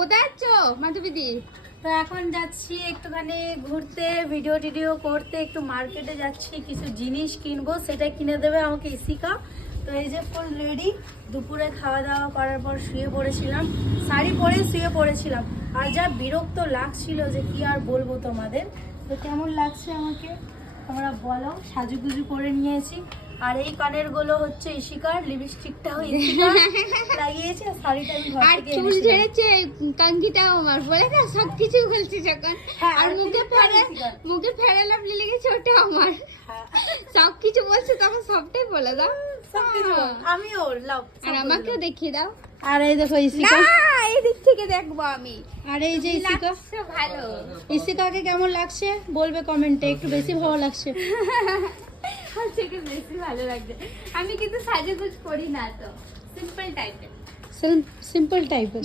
কোথায় যাচ্ছ মাধবীদি? তো এখন যাচ্ছি একটুখানি ঘুরতে, ভিডিও টিডিও করতে, একটু মার্কেটে যাচ্ছি, কিছু জিনিস কিনবো, সেটা কিনে দেবে আমাকে ইসিকা। তো এই যে ফুল রেডি, দুপুরে খাওয়া দাওয়া করার পর শুয়ে পড়েছিলাম, শাড়ি পরে শুয়ে পড়েছিলাম। আর যা বিরক্ত লাগছিল যে কি আর বলবো তোমাদের। তো কেমন লাগছে আমাকে তোমরা বলো। সাজুগুজু করে নিয়েছি, আর এই কানের গুলো হচ্ছে ইশিকার, লিপস্টিকটাও ইশিকার লাগিয়েছে, আর শাড়িটা আমি ঘর আর থেকে চুল এনেছিলাম। ঝেড়েছে, কাঙ্গিটাও আমার, বলে না সবকিছু বলছি যখন। হ্যাঁ, আর আর মুখে ফেরা লাভলি লেগেছে, ওটা আমার। হ্যাঁ, সবকিছু বলছে, তখন সবটাই বলে দাও। সবকিছু আমিও লাভ। আর আমাকেও দেখিয়ে দাও। আর এই দেখো না, ইসিকা, এই দিক থেকে দেখবো আমি। আর এই যে ইসিকা। লাগছে ভালো। ইসিকাকে কেমন লাগছে বলবে কমেন্টে, একটু বেশি ভালো লাগছে। থেকে বেশি ভালো লাগছে। আমি কিন্তু সাজেগুজ করি না, তো সিম্পল টাইপের। সিম্পল টাইপের।